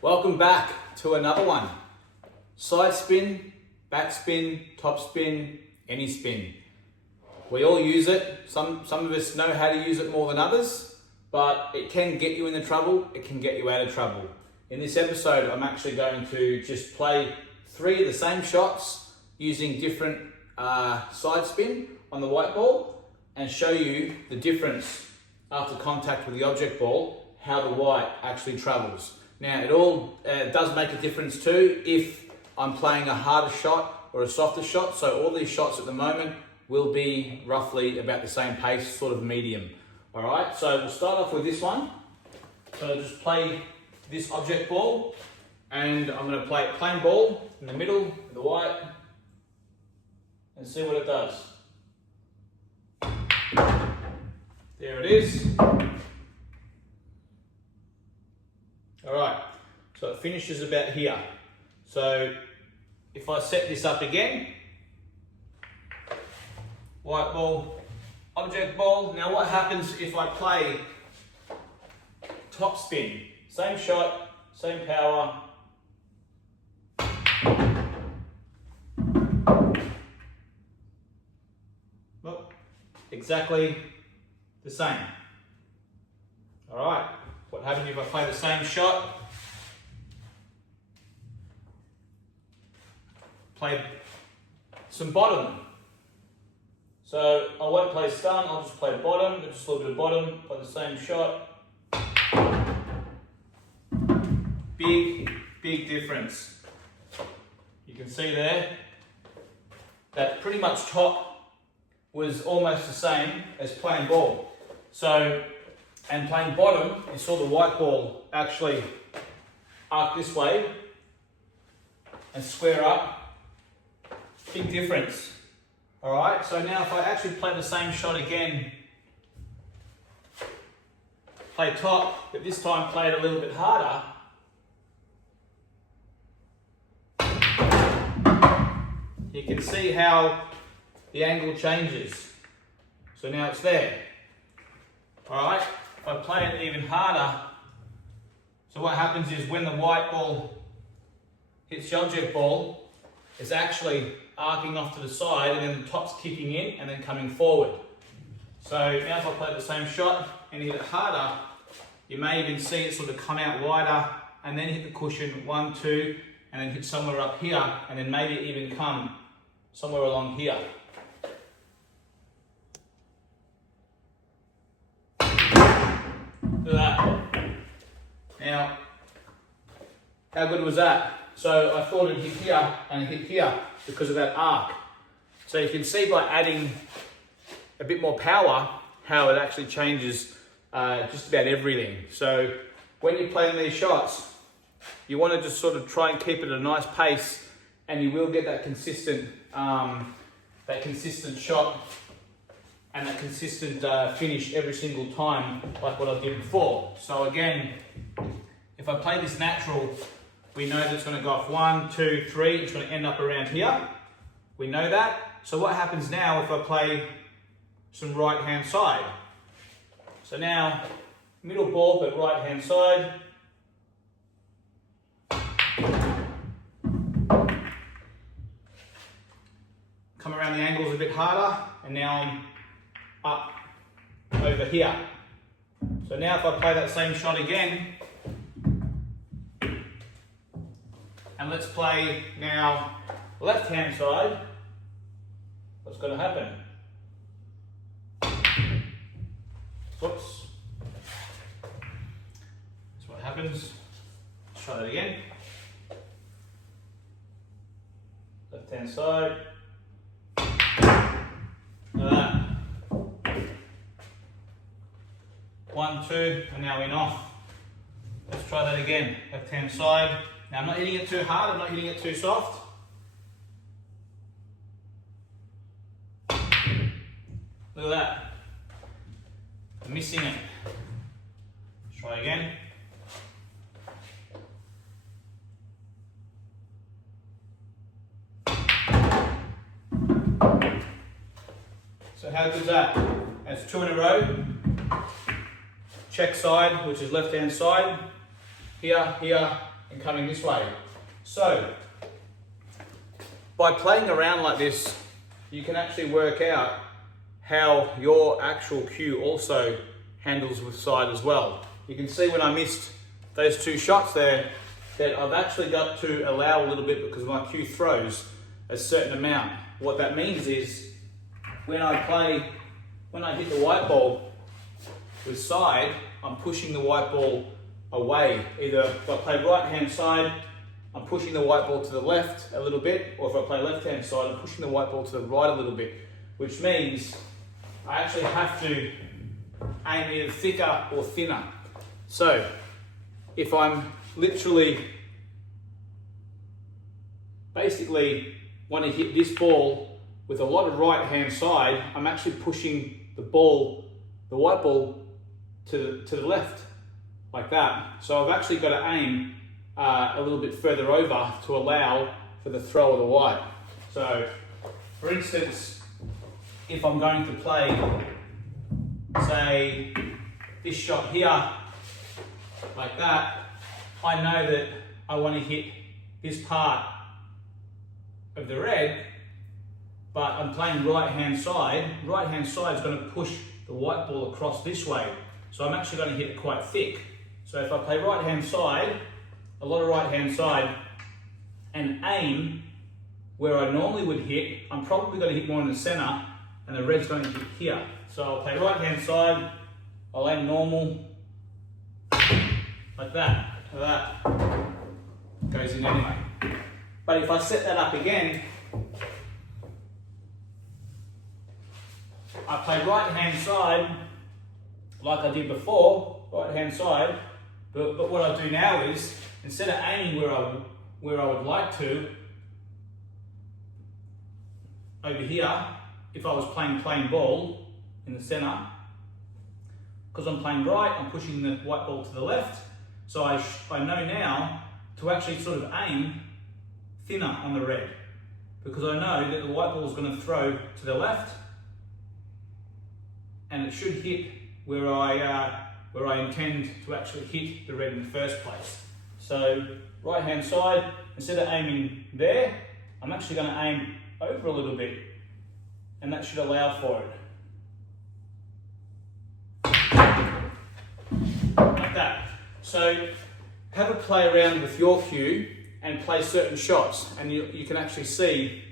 Welcome back to another one. Side spin, back spin, top spin, any spin. We all use it. Some of us know how to use it more than others, but it can get you into trouble, it can get you out of trouble. In this episode, I'm actually going to just play 3 of the same shots using different side spin on the white ball and show you the difference after contact with the object ball, how the white actually travels. Now, it all does make a difference too if I'm playing a harder shot or a softer shot. So all these shots at the moment will be roughly about the same pace, sort of medium. All right, so we'll start off with this one. So I'll just play this object ball and I'm going to play a plain ball in the middle of the white and see what it does. There it is. All right, so it finishes about here. So if I set this up again, white ball, object ball. Now what happens if I play top spin? Same shot, same power. Look, exactly the same. All right. What happens if I play the same shot? Play some bottom. So I won't play stun, I'll just play bottom, just a little bit of bottom, play the same shot. Big difference. You can see there that pretty much top was almost the same as playing ball. So, and playing bottom, you saw the white ball actually arc this way and square up. Big difference. All right, so now if I actually play the same shot again, play top, but this time play it a little bit harder, you can see how the angle changes. So now it's there. All right. If I play it even harder, so what happens is when the white ball hits the object ball, it's actually arcing off to the side and then the top's kicking in and then coming forward. So now if I play the same shot and hit it harder, you may even see it sort of come out wider and then hit the cushion 1, 2, and then hit somewhere up here and then maybe even come somewhere along here. Look at that. Now, how good was that? So I thought it'd hit here and hit here because of that arc. So you can see by adding a bit more power how it actually changes just about everything. So when you're playing these shots, you want to just sort of try and keep it at a nice pace, and you will get that consistent shot and that consistent finish every single time, like what I did before. So again, if I play this natural, we know that it's going to go off 1, 2, 3, it's going to end up around here. We know that. So what happens now if I play some right hand side? So now, middle ball, but right hand side. Come around the angles a bit harder, and now I'm up over here. So now if I play that same shot again, and let's play now left hand side, what's going to happen? Whoops. That's what happens. Let's try that again. Left hand side. Look at that. 1, 2, and now in off. Let's try that again. Left hand side. Now I'm not hitting it too hard, I'm not hitting it too soft. Look at that. I'm missing it. Let's try again. So how good's that? That's 2 in a row. Check side, which is left hand side. Here, here, and coming this way. So, by playing around like this, you can actually work out how your actual cue also handles with side as well. You can see when I missed those two shots there, that I've actually got to allow a little bit because my cue throws a certain amount. What that means is, when I hit the white ball with side, I'm pushing the white ball away. Either if I play right hand side, I'm pushing the white ball to the left a little bit, or if I play left hand side, I'm pushing the white ball to the right a little bit, which means I actually have to aim either thicker or thinner. So if I'm literally basically want to hit this ball with a lot of right hand side, I'm actually pushing the white ball to the left like that. So I've actually got to aim a little bit further over to allow for the throw of the white. So for instance, if I'm going to play, say, this shot here like that, I know that I want to hit this part of the red, but I'm playing right hand side. Right hand side is going to push the white ball across this way, so I'm actually going to hit it quite thick. So if I play right hand side, a lot of right hand side, and aim where I normally would hit, I'm probably going to hit more in the center, and the red's going to hit here. So I'll play right hand side, I'll aim normal, like that. So that goes in anyway. But if I set that up again, I play right hand side like I did before, right hand side, but what I do now is, instead of aiming where I would like to, over here, if I was playing plain ball in the center, because I'm playing right, I'm pushing the white ball to the left, so I know now to actually sort of aim thinner on the red, because I know that the white ball is going to throw to the left, and it should hit where I intend to actually hit the red in the first place. So right hand side, instead of aiming there, I'm actually going to aim over a little bit, and that should allow for it. Like that. So have a play around with your cue and play certain shots, and you can actually see,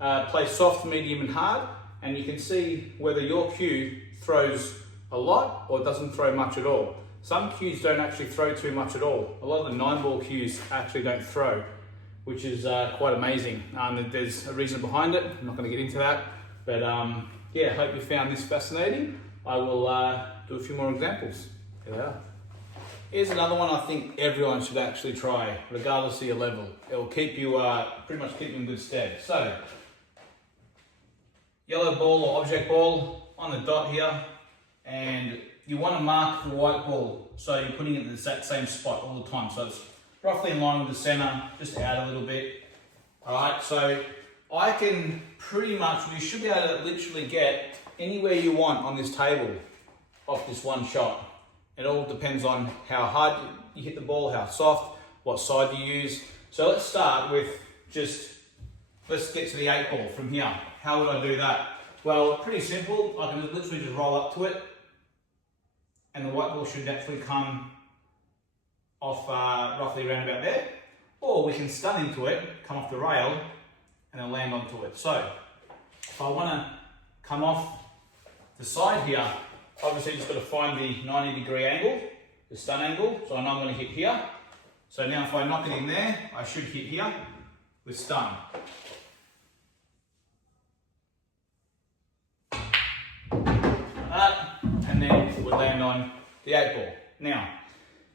play soft, medium and hard, and you can see whether your cue throws a lot or doesn't throw much at all. Some cues don't actually throw too much at all. A lot of the 9-ball cues actually don't throw, which is quite amazing. There's a reason behind it. I'm not going to get into that, but yeah, I hope you found this fascinating. I will do a few more examples. Here they are. Here's another one I think everyone should actually try, regardless of your level. It will keep you, pretty much keep you in good stead. So, yellow ball or object ball on the dot here, and you want to mark the white ball, so you're putting it in the exact same spot all the time. So it's roughly in line with the center, just out a little bit. Alright, so I can pretty much, you should be able to literally get anywhere you want on this table off this one shot. It all depends on how hard you hit the ball, how soft, what side you use. So let's start with let's get to the 8 ball from here. How would I do that? Well, pretty simple. I can literally just roll up to it, and the white ball should actually come off roughly around about there. Or we can stun into it, come off the rail, and then land onto it. So, if I want to come off the side here, obviously just got to find the 90-degree angle, the stun angle. So I know I'm going to hit here. So now if I knock it in there, I should hit here with stun. And then we'll land on the 8 ball. Now,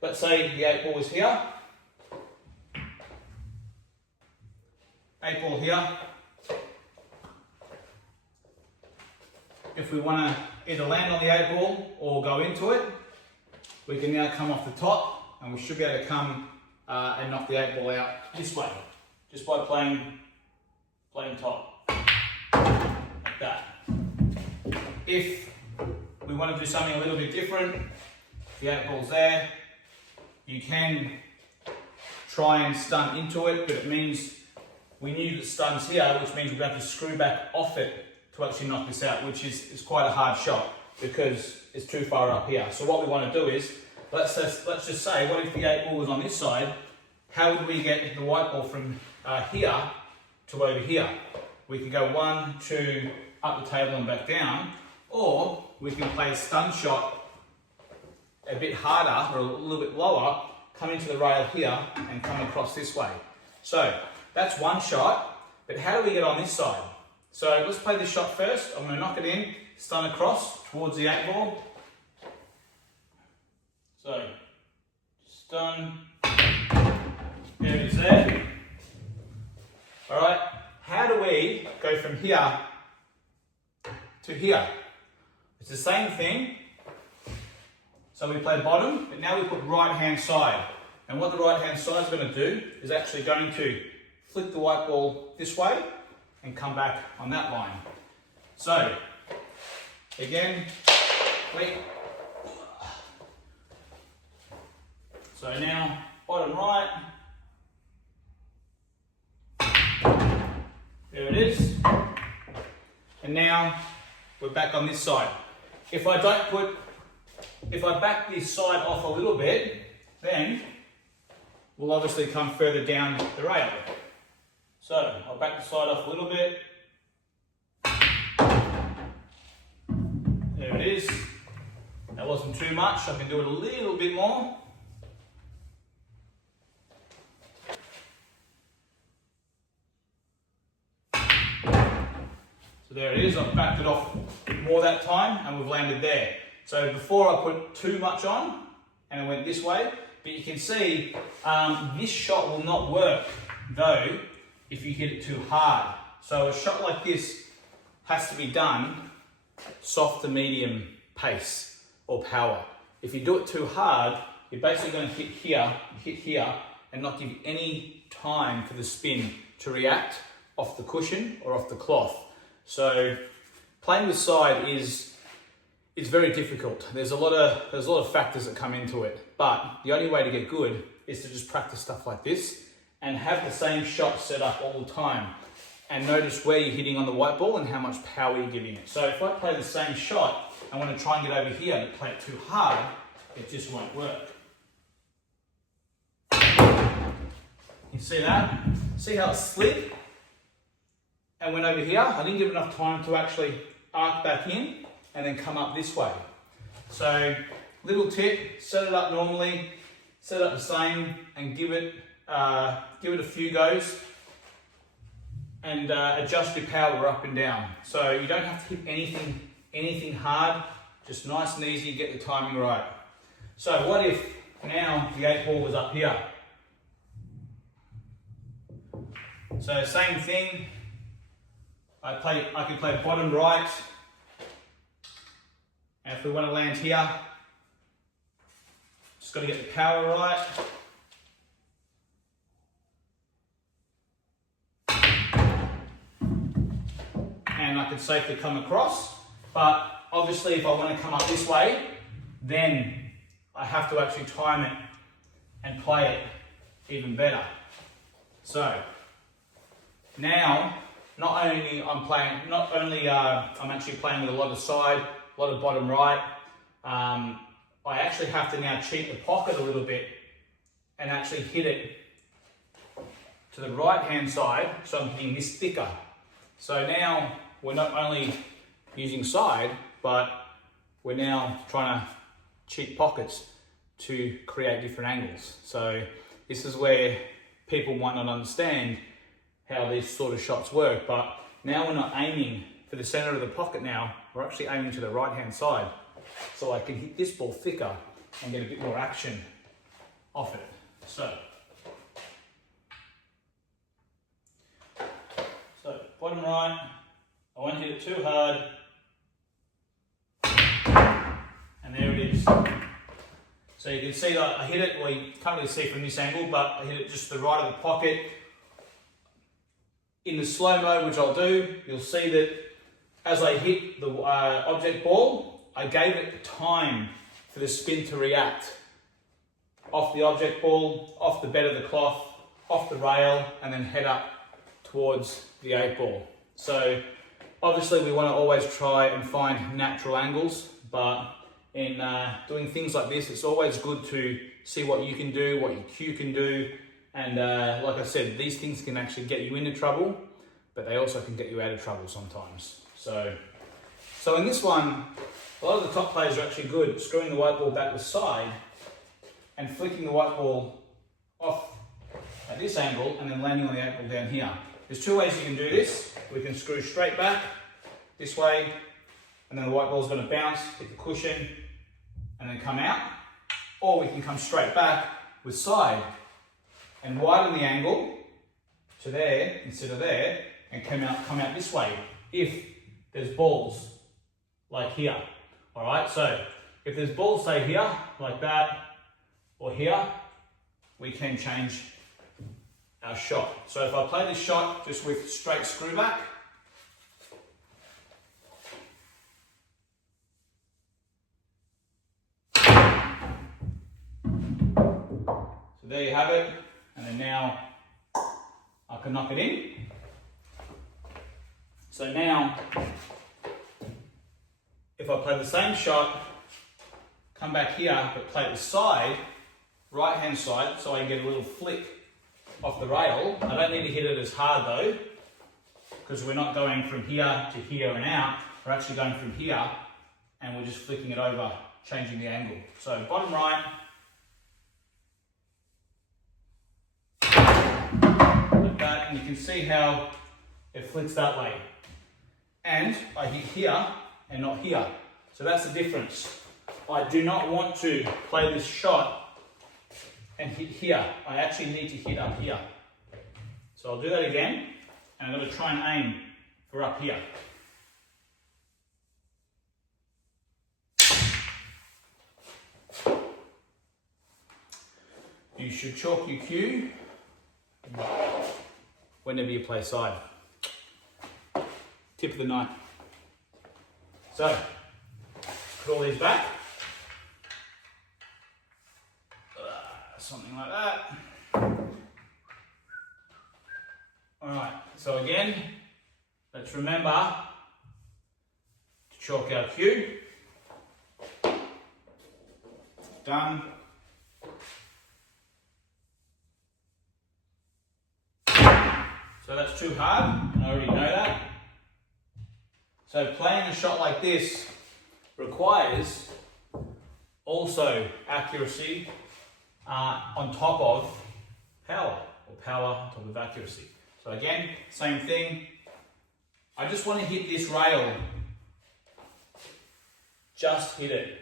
let's say the 8 ball is here. 8 ball here. If we want to either land on the 8 ball or go into it, we can now come off the top, and we should be able to come and knock the 8 ball out this way, just by playing top, like that. If we want to do something a little bit different, the 8 ball's there, you can try and stun into it, but it means we need the stuns here, which means we're going to have to screw back off it to actually knock this out, which is quite a hard shot because it's too far up here. So what we want to do is, let's just say, what if the 8 ball was on this side? How would we get the white ball from here to over here? We could go 1, 2, up the table and back down, or we can play a stun shot a bit harder or a little bit lower, come into the rail here and come across this way. So that's one shot, but how do we get on this side? So let's play this shot first. I'm going to knock it in, stun across towards the 8 ball. So stun, there it is there. All right, how do we go from here to here? It's the same thing. So we play bottom, but now we put right hand side. And what the right hand side is going to do is actually going to flick the white ball this way and come back on that line. So again, flick. So now bottom right. There it is. And now we're back on this side. If I back this side off a little bit, then we'll obviously come further down the rail. So I'll back the side off a little bit. There it is. That wasn't too much. I can do it a little bit more. So there it is. I've backed it off more that time and we've landed there. So before I put too much on and it went this way, but you can see this shot will not work though if you hit it too hard. So a shot like this has to be done soft to medium pace or power. If you do it too hard, you're basically going to hit here and not give any time for the spin to react off the cushion or off the cloth. So playing with side is very difficult. There's a lot of factors that come into it, but the only way to get good is to just practice stuff like this and have the same shot set up all the time and notice where you're hitting on the white ball and how much power you're giving it. So if I play the same shot, I want to try and get over here and play it too hard, it just won't work. You see that? See how it slid and went over here? I didn't give enough time to actually arc back in and then come up this way. So little tip, set it up normally, set it up the same and give it a few goes and adjust your power up and down. So you don't have to hit anything hard, just nice and easy, get the timing right. So what if now the 8 ball was up here? So same thing, I can play bottom right, and if we want to land here, just got to get the power right. And I can safely come across, but obviously if I want to come up this way, then I have to actually time it and play it even better. So now, not only I'm actually playing with a lot of side, a lot of bottom right, I actually have to now cheat the pocket a little bit and actually hit it to the right hand side, so I'm hitting this thicker. So now we're not only using side, but we're now trying to cheat pockets to create different angles. So this is where people might not understand how these sort of shots work, but now we're not aiming for the center of the pocket now, we're actually aiming to the right hand side. So I can hit this ball thicker and get a bit more action off it. So bottom right, I won't hit it too hard, and there it is. So you can see that I hit it, well you can't really see from this angle, but I hit it just to the right of the pocket. In the slow-mo, which I'll do, you'll see that as I hit the object ball, I gave it time for the spin to react off the object ball, off the bed of the cloth, off the rail and then head up towards the 8-ball. So obviously we want to always try and find natural angles, but in doing things like this, it's always good to see what you can do, what your cue can do. And like I said, these things can actually get you into trouble, but they also can get you out of trouble sometimes. So in this one, a lot of the top players are actually good at screwing the white ball back to the side and flicking the white ball off at this angle and then landing on the 8-ball down here. There's two ways you can do this. We can screw straight back this way, and then the white ball's going to bounce, hit the cushion, and then come out. Or we can come straight back with side and widen the angle to there instead of there, and come out this way if there's balls like here. All right, so if there's balls, say here, like that, or here, we can change our shot. So if I play this shot just with straight screw back, so there you have it, and then now I can knock it in. So now, if I play the same shot, come back here, but play the side, right hand side, so I get a little flick off the rail. I don't need to hit it as hard though, because we're not going from here to here and out. We're actually going from here, and we're just flicking it over, changing the angle. So bottom right, like that, and you can see how it flicks that way. And I hit here and not here. So that's the difference. I do not want to play this shot and hit here. I actually need to hit up here. So I'll do that again, and I'm going to try and aim for up here. You should chalk your cue whenever you play side. Tip of the night. So, put all these back. Something like that. Alright, so again, let's remember to chalk our cue. Done. So that's too hard, and I already know that. So playing a shot like this requires also accuracy on top of power, or power on top of accuracy. So again, same thing. I just want to hit this rail. Just hit it.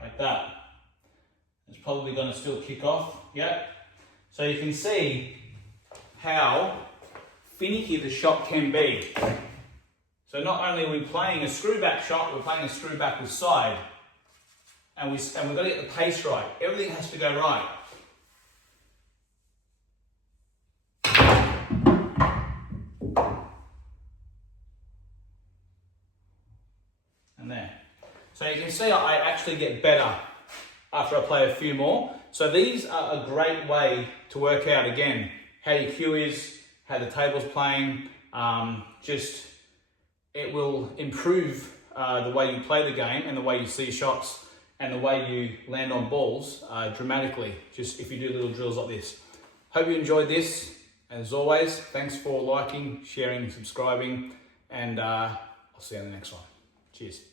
Like that. It's probably going to still kick off. Yep. So you can see how finicky the shot can be. So not only are we playing a screw back shot, we're playing a screw back with side. And we've got to get the pace right. Everything has to go right. And there. So you can see I actually get better after I play a few more. So these are a great way to work out, again, how your cue is, how the table's playing. It will improve the way you play the game and the way you see shots and the way you land on balls dramatically, just if you do little drills like this. Hope you enjoyed this. As always, thanks for liking, sharing, subscribing, and I'll see you on the next one. Cheers.